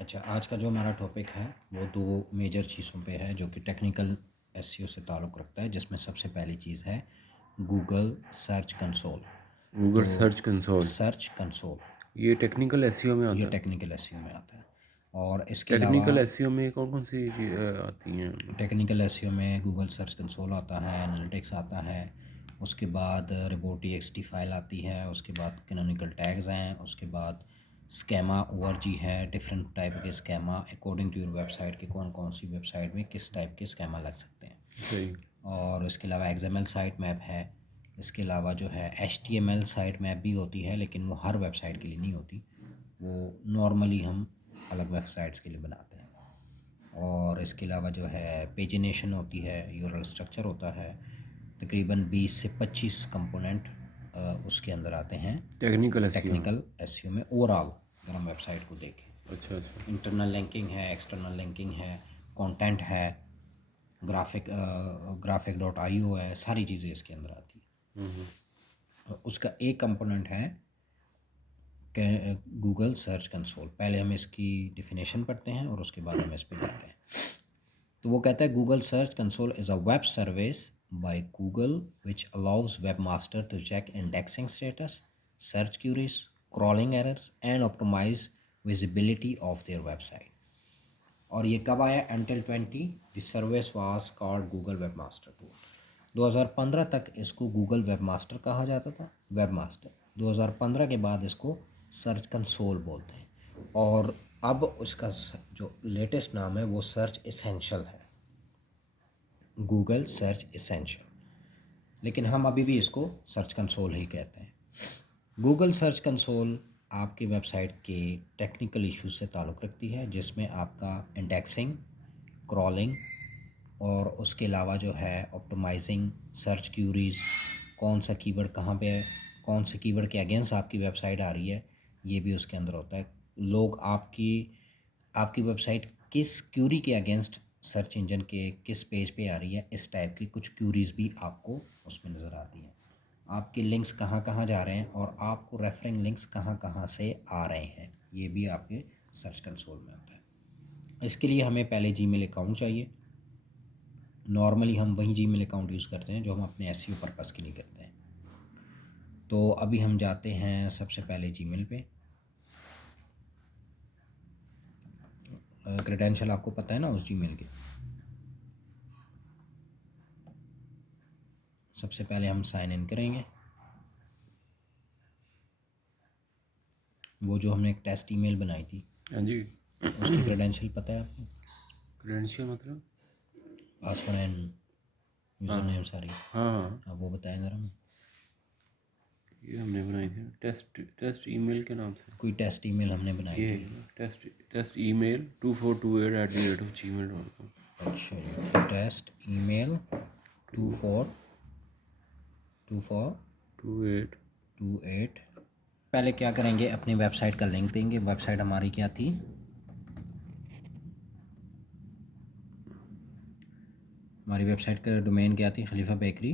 अच्छा, आज का जो हमारा टॉपिक है वो दो मेजर चीज़ों पे है जो कि टेक्निकल एसईओ से ताल्लुक़ रखता है, जिसमें सबसे पहली चीज़ है गूगल सर्च कंसोल। गूगल तो सर्च कंसोल सर्च कंसोल ये टेक्निकल एसईओ में ये आता है। टेक्निकल एसईओ में आता है। और इसके अलावा टेक्निकल एसईओ में कौन कौन सी चीज़ आती हैं? टेक्निकल एसईओ में गूगल सर्च कंसोल आता है, एनालिटिक्स आता है, उसके बाद रिपोर्ट.txt फाइल आती है, उसके बाद कैनोनिकल टैग्स हैं, उसके बाद स्केमा ओआरजी है, डिफरेंट टाइप के schema according to your website के कौन कौन सी वेबसाइट में किस टाइप के स्केमा लग सकते हैं। सही। और इसके अलावा एक्सएमएल साइट मैप है। इसके अलावा जो है एचटीएमएल साइट मैप भी होती है, लेकिन वो हर वेबसाइट के लिए नहीं होती, वो नॉर्मली हम अलग वेबसाइट्स के लिए बनाते हैं। और इसके अलावा जो है पेजिनेशन होती है, यूआरएल स्ट्रक्चर होता है, तकरीबन 20 से 25 कंपोनेंट उसके अंदर आते हैं टेक्निकल एसईओ में। टेक्निकल एसईओ में ओवरऑल। अगर हम वेबसाइट को देखें, अच्छा अच्छा। इंटरनल लिंकिंग है, एक्सटर्नल लिंकिंग है, कंटेंट है, ग्राफिक डॉट आई ओ है, सारी चीज़ें इसके अंदर आती हैं। उसका एक कंपोनेंट है गूगल सर्च कंसोल। पहले हम इसकी डिफिनेशन पढ़ते हैं और उसके बाद हम इस पर जाते हैं। तो वो कहता है Google search console is a web service by Google which allows web master to check indexing status, search queries, crawling errors and optimize visibility of their website. और ये कब आया? Until 20 the service was called Google web master tool. 2015 तक इसको Google web master कहा जाता था, web master. 2015 के बाद इसको सर्च कंसोल बोलते हैं। और अब उसका जो लेटेस्ट नाम है वो सर्च एसेंशियल है, गूगल सर्च एसेंशियल। लेकिन हम अभी भी इसको सर्च कंसोल ही कहते हैं। गूगल सर्च कंसोल आपकी वेबसाइट के टेक्निकल इश्यूज से ताल्लुक़ रखती है, जिसमें आपका इंडेक्सिंग, क्रॉलिंग और उसके अलावा जो है ऑप्टिमाइजिंग सर्च क्यूरीज, कौन सा कीवर्ड कहाँ पे है, कौन से कीवर्ड के अगेंस्ट आपकी वेबसाइट आ रही है, ये भी उसके अंदर होता है। लोग आपकी आपकी वेबसाइट किस क्यूरी के अगेंस्ट सर्च इंजन के किस पेज पे आ रही है, इस टाइप की कुछ क्यूरीज भी आपको उसमें नज़र आती हैं। आपके लिंक्स कहाँ कहाँ जा रहे हैं और आपको रेफरिंग लिंक्स कहाँ कहाँ से आ रहे हैं, ये भी आपके सर्च कंसोल में होता है। इसके लिए हमें पहले जीमेल अकाउंट चाहिए। नॉर्मली हम वही जीमेल अकाउंट यूज़ करते हैं जो हम अपने एसईओ पर्पज़ के लिए करते हैं। तो अभी हम जाते हैं सबसे पहले जीमेल पे। क्रेडेंशियल आपको पता है ना उस जीमेल के। सबसे पहले हम साइन इन करेंगे। वो जो हमने एक टेस्ट ईमेल बनाई थी हाँ जी। उसकी क्रेडेंशियल पता है आपको? क्रेडेंशियल मतलब? पासवर्ड एंड यूज़र नेम हाँ सारी। हाँ। आप वो बताएं ज़रा। ये हमने बनाई थी टेस्ट टेस्ट ईमेल के नाम से। कोई टेस्ट ईमेल हमने बनाई ये थी। Test test email 2428@gmail.com। अच्छा जी, test email two two four two four two eight two eight. पहले क्या करेंगे, अपनी वेबसाइट का लिंक देंगे। वेबसाइट हमारी क्या थी? हमारी वेबसाइट का डोमेन क्या थी? खलीफा बेकरी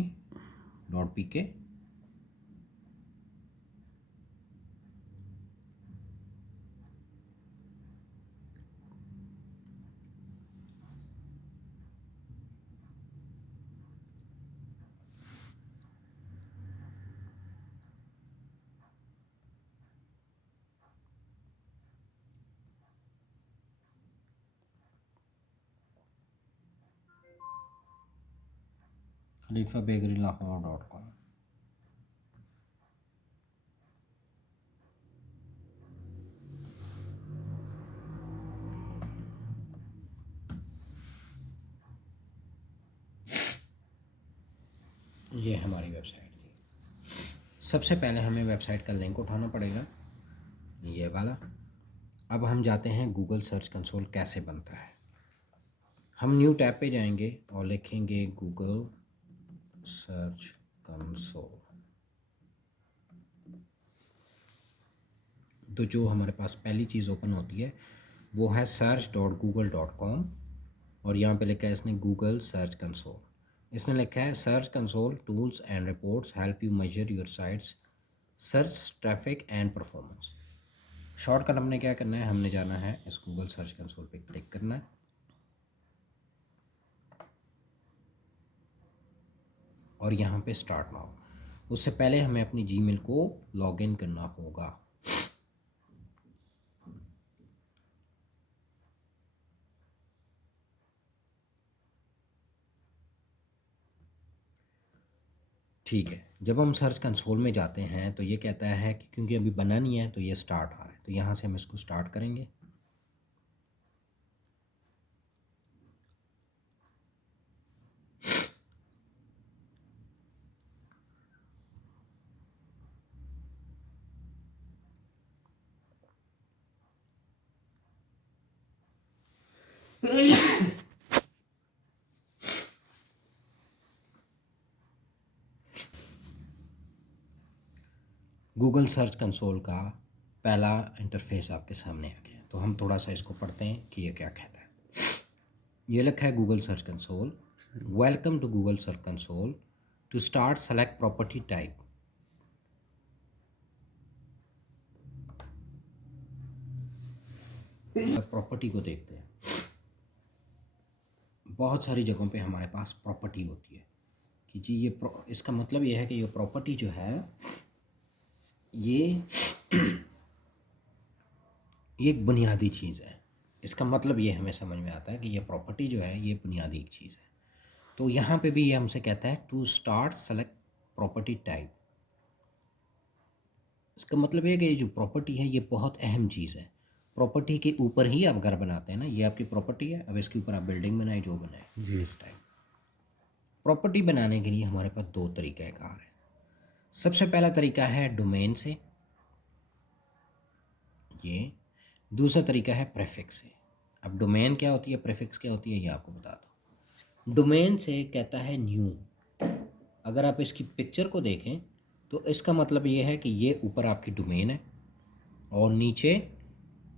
.pk। खलीफा बेकरी लाहौर.com। ये हमारी वेबसाइट थी। सबसे पहले हमें वेबसाइट का लिंक उठाना पड़ेगा, ये वाला। अब हम जाते हैं गूगल सर्च कंसोल कैसे बनता है। हम न्यू टैब पे जाएंगे और लिखेंगे गूगल सर्च कंसोल। तो जो हमारे पास पहली चीज़ ओपन होती है वो है search.google.com। और यहाँ पे लिखा है इसने गूगल सर्च कंसोल। इसने लिखा है search console tools and reports help you major your sites search traffic and performance, shortcut हमने क्या करना है, हमने जाना है इस गूगल सर्च कंसोल पे क्लिक करना है और यहाँ पे स्टार्ट नाउ। उससे पहले हमें अपनी जीमेल को लॉगिन करना होगा। ठीक है, जब हम सर्च कंसोल में जाते हैं तो ये कहता है कि क्योंकि अभी बना नहीं है तो ये स्टार्ट आ रहा है, तो यहाँ से हम इसको स्टार्ट करेंगे। गूगल सर्च कंसोल का पहला इंटरफेस आपके सामने आ गया, तो हम थोड़ा सा इसको पढ़ते हैं कि ये क्या कहता है। ये लिखा है Google search console, welcome to Google search console, to start select property type. Property को देखते हैं, बहुत सारी जगहों पे हमारे पास प्रॉपर्टी होती है कि जी ये इसका मतलब ये है कि ये प्रॉपर्टी जो है ये एक बुनियादी चीज़ है। इसका मतलब ये हमें समझ में आता है कि ये प्रॉपर्टी जो है ये बुनियादी एक चीज़ है। तो यहाँ पे भी ये हमसे कहता है to start select property type. इसका मतलब ये है कि ये जो प्रॉपर्टी है ये बहुत अहम चीज़ है। प्रॉपर्टी के ऊपर ही आप घर बनाते हैं ना, ये आपकी प्रॉपर्टी है, अब इसके ऊपर आप बिल्डिंग बनाए जो बनाए जी। इस टाइप। प्रॉपर्टी बनाने के लिए हमारे पास दो तरीक़ाकार है। सबसे पहला तरीका है डोमेन से, ये दूसरा तरीका है प्रेफिक्स से। अब डोमेन क्या होती है, प्रेफिक्स क्या होती है, ये आपको बता दो। डोमेन से कहता है न्यू। अगर आप इसकी पिक्चर को देखें तो इसका मतलब ये है कि ये ऊपर आपकी डोमेन है और नीचे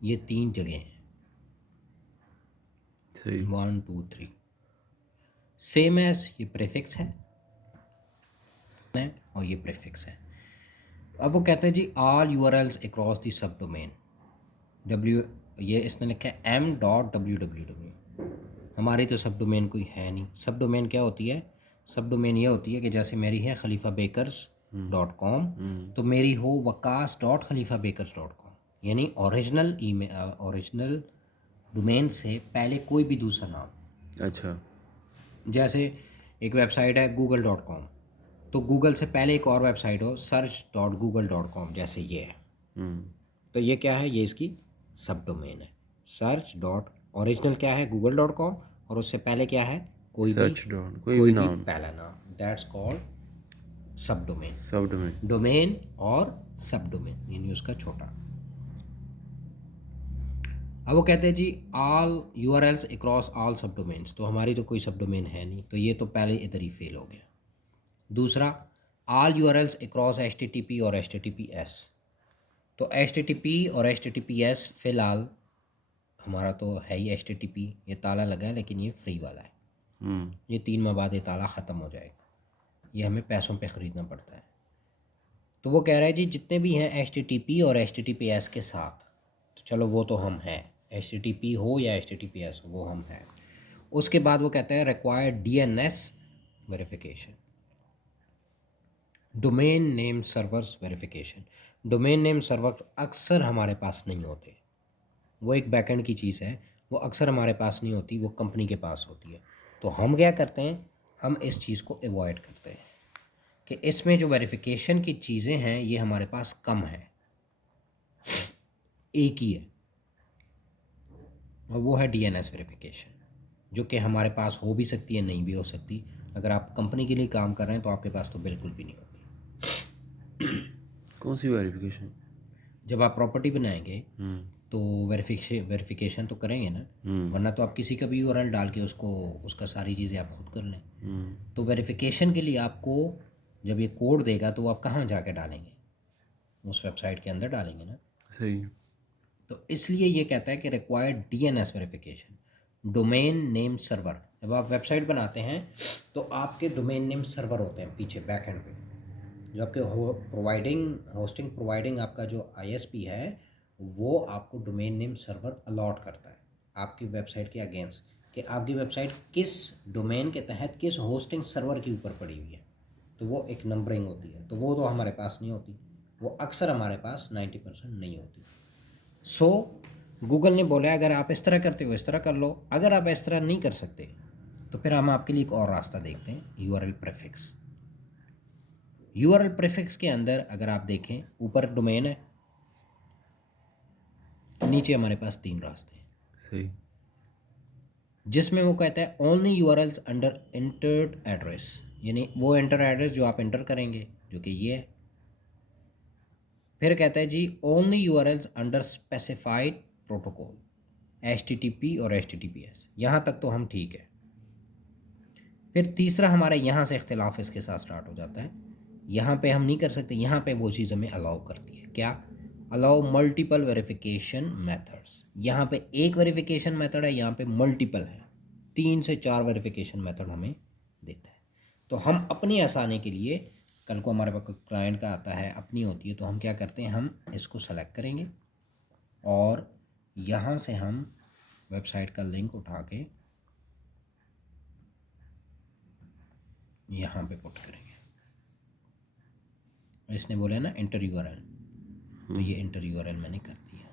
ये तीन जगह हैं, सही। 1 2 3, सेम एज ये प्रेफिक्स है और ये प्रेफिक्स है। अब वो कहते हैं जी ऑल यूआरएल्स अक्रॉस दी सब डोमेन डब्ल्यू, ये इसने लिखा है m.www। हमारी तो सब डोमेन कोई है नहीं। सब डोमेन क्या होती है, सब डोमेन ये होती है कि जैसे मेरी है khalifaBakers.com, तो मेरी हो waqas.khalifaBakers.com, यानी ओरिजिनल ईमेल, ओरिजिनल डोमेन से पहले कोई भी दूसरा नाम। अच्छा। जैसे एक वेबसाइट है google.com, तो गूगल से पहले एक और वेबसाइट हो search.google.com, जैसे ये है, तो ये क्या है, ये इसकी सब डोमेन है। सर्च डॉट ओरिजिनल क्या है google.com और उससे पहले क्या है कोई सर्च भी डॉट कोई भी भी नाम। पहला नाम, दैट्स कॉल्ड सब डोमेन। सब डोमेन। डोमेन और सब डोमेन यानी उसका छोटा। अब वो कहते हैं जी all URLs across all subdomains, तो हमारी तो कोई सब डोमेन है नहीं, तो ये तो पहले इधर ही फेल हो गया। दूसरा ऑल यूआरएल्स अक्रॉस HTTP और HTTPS, तो HTTP और HTTPS फ़िलहाल हमारा तो है ही HTTP, ये ताला लगा है लेकिन ये फ्री वाला है, ये 3 माह बाद ये ताला ख़त्म हो जाएगा, ये हमें पैसों पे ख़रीदना पड़ता है। तो वो कह रहा है जी जितने भी हैं HTTP और HTTPS के साथ, तो चलो वो तो हम हैं, HTTP हो या HTTPS हो वो हम हैं। उसके बाद वो कहता है required DNS verification, domain name servers verification. Domain name server अक्सर हमारे पास नहीं होते, वो एक बैकएंड की चीज़ है, वो अक्सर हमारे पास नहीं होती, वो कंपनी के पास होती है। तो हम क्या करते हैं, हम इस चीज़ को अवॉइड करते हैं कि इसमें जो वेरिफिकेशन की चीज़ें हैं ये हमारे पास कम है, एक ही है, और वो है DNS वेरिफिकेशन, जो कि हमारे पास हो भी सकती है नहीं भी हो सकती। अगर आप कंपनी के लिए काम कर रहे हैं तो आपके पास तो बिल्कुल भी नहीं होती। कौन सी वेरिफिकेशन? जब आप प्रॉपर्टी बनाएंगे तो वेरिफिकेशन तो करेंगे ना, वरना तो आप किसी का भी URL डाल के उसको उसका सारी चीज़ें आप खुद कर लें। तो वेरिफिकेशन के लिए आपको जब ये कोड देगा तो आप कहाँ जाके डालेंगे, उस वेबसाइट के अंदर डालेंगे ना। सही। तो इसलिए ये कहता है कि required DNS verification, domain name server. जब आप वेबसाइट बनाते हैं तो आपके डोमेन नेम सर्वर होते हैं पीछे बैकएंड पे, जो आपके होस्टिंग प्रोवाइडिंग आपका जो ISP है वो आपको डोमेन नेम सर्वर अलॉट करता है आपकी वेबसाइट के अगेंस्ट, कि आपकी वेबसाइट किस डोमेन के तहत किस होस्टिंग सर्वर के ऊपर पड़ी हुई है। तो वो एक नंबरिंग होती है, तो वो तो हमारे पास नहीं होती, वो अक्सर हमारे पास 90% नहीं होती। सो गूगल ने बोला अगर आप इस तरह करते हो इस तरह कर लो, अगर आप इस तरह नहीं कर सकते तो फिर हम आपके लिए एक और रास्ता देखते हैं, यूआरएल प्रीफिक्स। यूआरएल प्रीफिक्स के अंदर अगर आप देखें, ऊपर डोमेन है, नीचे हमारे पास 3 रास्ते हैं, सही। जिसमें वो कहता है only URLs under entered address, यानी वो एंटर एड्रेस जो आप एंटर करेंगे, जो कि ये है। फिर कहता है जी only URLs under specified protocol, HTTP और HTTPS, यहाँ तक तो हम ठीक है। फिर तीसरा हमारा यहाँ से इख्तिलाफ इसके साथ स्टार्ट हो जाता है, यहाँ पे हम नहीं कर सकते, यहाँ पे वो चीज़ हमें अलाउ करती है, क्या? Allow multiple verification methods. यहाँ पे एक वेरिफिकेशन मेथड है, यहाँ पे मल्टीपल है, 3 से 4 वेरिफिकेशन मेथड हमें देता है। तो हम अपनी आसानी के लिए, कल को हमारे पास क्लाइंट का आता है, अपनी होती है, तो हम क्या करते हैं, हम इसको सेलेक्ट करेंगे और यहाँ से हम वेबसाइट का लिंक उठा के यहाँ पे पुट करेंगे। इसने बोला है ना एंटर यूआरएल, तो ये एंटर यूआरएल मैंने कर दिया,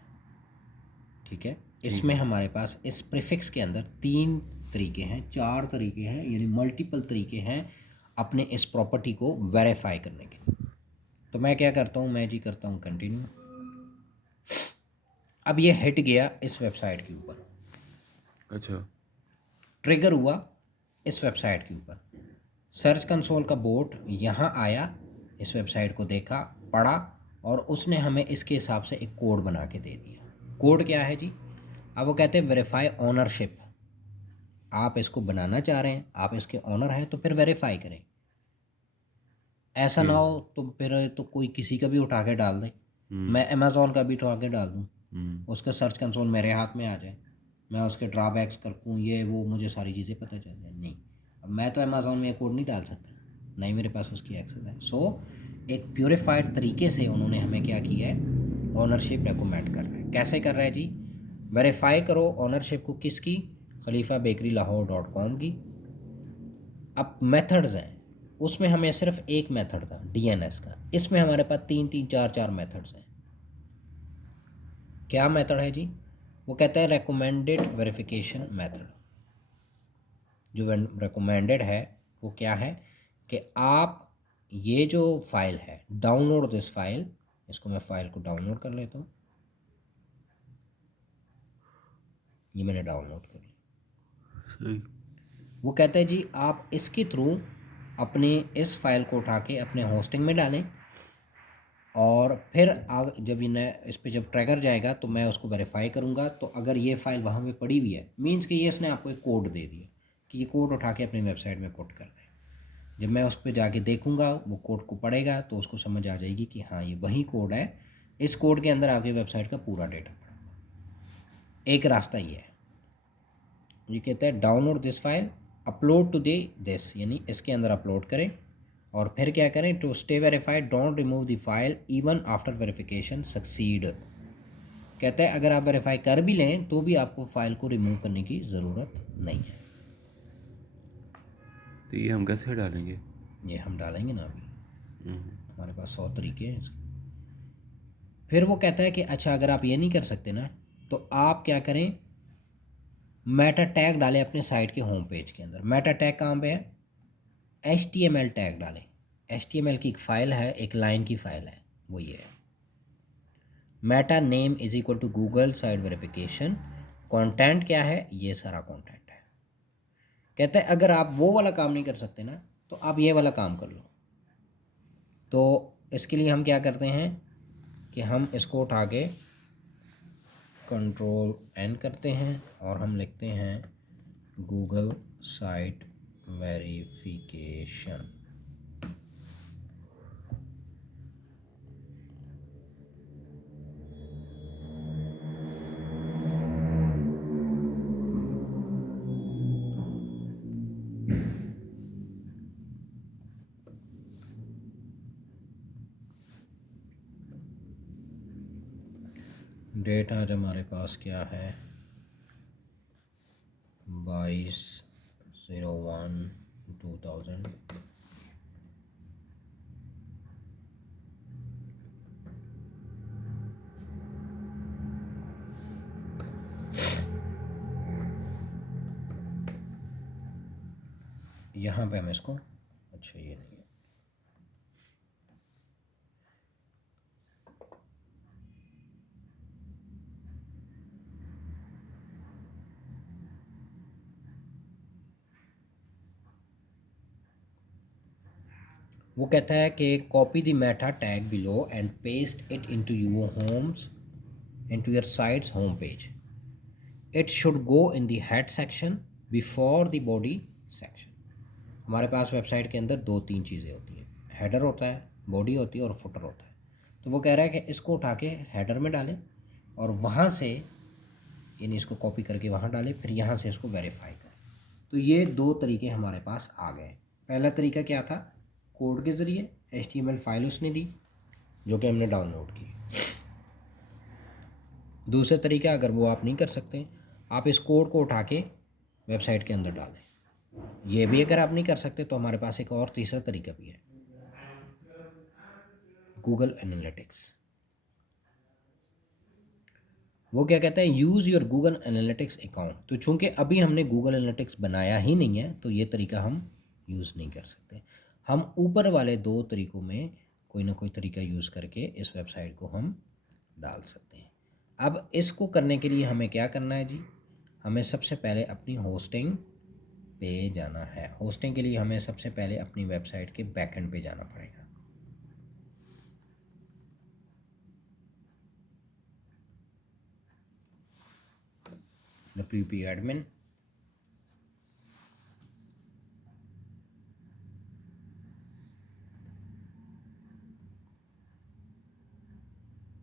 ठीक है। इसमें हमारे पास इस प्रीफिक्स के अंदर 3 तरीके हैं, 4 तरीके हैं, यानी मल्टीपल तरीके हैं अपने इस प्रॉपर्टी को वेरीफाई करने के। तो मैं क्या करता हूँ, मैं जी करता हूँ कंटिन्यू। अब ये हिट गया इस वेबसाइट के ऊपर, अच्छा। ट्रिगर हुआ इस वेबसाइट के ऊपर, सर्च कंसोल का बोट यहाँ आया, इस वेबसाइट को देखा, पढ़ा, और उसने हमें इसके हिसाब से एक कोड बना के दे दिया। कोड क्या है जी? अब वो कहते हैं वेरीफाई ओनरशिप। आप इसको बनाना चाह रहे हैं, आप इसके ओनर हैं, तो फिर वेरीफाई करें। ऐसा ना हो तो फिर तो कोई किसी का भी उठा के डाल दे, मैं अमेज़ॉन का भी उठा के डाल दूँ, उसका सर्च कंसोल मेरे हाथ में आ जाए, मैं उसके ड्रॉबैक्स करूँ, ये वो, मुझे सारी चीज़ें पता चल जाए। नहीं, अब मैं तो अमेज़ॉन में कोड नहीं डाल सकता, नहीं मेरे पास उसकी एक्सेस है। सो एक प्योरीफाइड तरीके से उन्होंने हमें क्या किया है, ओनरशिप रेकमेंड कर रहा है। कैसे कर रहा है जी? वेरीफाई करो ओनरशिप को, किसकी? khalifabakerylahore.com की। अब मेथड्स हैं, उसमें हमें सिर्फ एक मेथड था DNS का, इसमें हमारे पास 3-3 4-4 मेथड्स हैं। क्या मेथड है जी? वो कहता है रेकमेंडेड वेरिफिकेशन मेथड। जो रेकमेंडेड है वो क्या है कि आप ये जो फाइल है, डाउनलोड दिस फाइल, इसको मैं फाइल को डाउनलोड कर लेता हूँ, ये मैंने डाउनलोड कर ली। सही। वो कहता है जी आप इसके थ्रू अपने इस फाइल को उठा के अपने होस्टिंग में डालें, और फिर जब इस पे जब ट्रैगर जाएगा तो मैं उसको वेरीफाई करूँगा। तो अगर ये फ़ाइल वहाँ पे पड़ी हुई है, मीन्स कि ये इसने आपको एक कोड दे दिया कि ये कोड उठा के अपनी वेबसाइट में पुट कर दें। जब मैं उस पर जाके देखूँगा, वो कोड को पढ़ेगा, तो उसको समझ आ जाएगी कि हाँ ये वही कोड है, इस कोड के अंदर आपकी वेबसाइट का पूरा डेटा पड़ा हुआ। एक रास्ता ये है, ये कहता है download this file, upload to this, यानी इसके अंदर अपलोड करें, और फिर क्या करें, to stay verified don't remove the file even after verification succeed. कहता है अगर आप वेरीफाई कर भी लें तो भी आपको फाइल को रिमूव करने की ज़रूरत नहीं है। तो ये हम कैसे डालेंगे? ये हम डालेंगे ना अभी, हमारे पास 100 तरीके हैं इसके। फिर वो कहता है कि अच्छा अगर आप ये नहीं कर सकते ना, तो आप क्या करें, मेटा टैग डालें अपने साइट के होम पेज के अंदर। मेटा टैग कहाँ पे है? HTML टैग डालें। HTML की एक फ़ाइल है, एक लाइन की फ़ाइल है, वो ये है, meta name is equal to Google site verification. Content क्या है? ये सारा कंटेंट है। कहता है अगर आप वो वाला काम नहीं कर सकते ना, तो आप ये वाला काम कर लो। तो इसके लिए हम क्या करते हैं कि हम इसको उठा के Ctrl+N करते हैं और हम लिखते हैं गूगल साइट वेरिफिकेशन। डेट आज हमारे पास क्या है, 22/01/2000। यहाँ पे हम इसको, अच्छा ये नहीं है, वो कहता है कि copy the Meta tag below and paste it into your homes, into your sites home page. It should go in the head section before the body section. हमारे पास वेबसाइट के अंदर दो तीन चीज़ें होती हैं, हेडर होता है, बॉडी होती है और फुटर होता है। तो वो कह रहा है कि इसको उठा के हेडर में डालें और वहाँ से यानी इसको कॉपी करके वहाँ डालें, फिर यहाँ से इसको वेरीफाई करें। तो ये दो तरीके हमारे पास आ गए। पहला तरीका क्या था, कोड के ज़रिए HTML फाइल उसने दी जो कि हमने डाउनलोड की। दूसरा तरीका, अगर वो आप नहीं कर सकते, आप इस कोड को उठा के वेबसाइट के अंदर डालें। ये भी अगर आप नहीं कर सकते तो हमारे पास एक और तीसरा तरीका भी है, गूगल एनालिटिक्स। वो क्या कहता है, use your Google analytics account. तो चूंकि अभी हमने गूगल एनालिटिक्स बनाया ही नहीं है तो ये तरीका हम यूज़ नहीं कर सकते। हम ऊपर वाले दो तरीक़ों में कोई ना कोई तरीका यूज़ करके इस वेबसाइट को हम डाल सकते हैं। अब इसको करने के लिए हमें क्या करना है जी, हमें सबसे पहले अपनी होस्टिंग पे जाना है। होस्टिंग के लिए हमें सबसे पहले अपनी वेबसाइट के बैकएंड पे जाना पड़ेगा। WP admin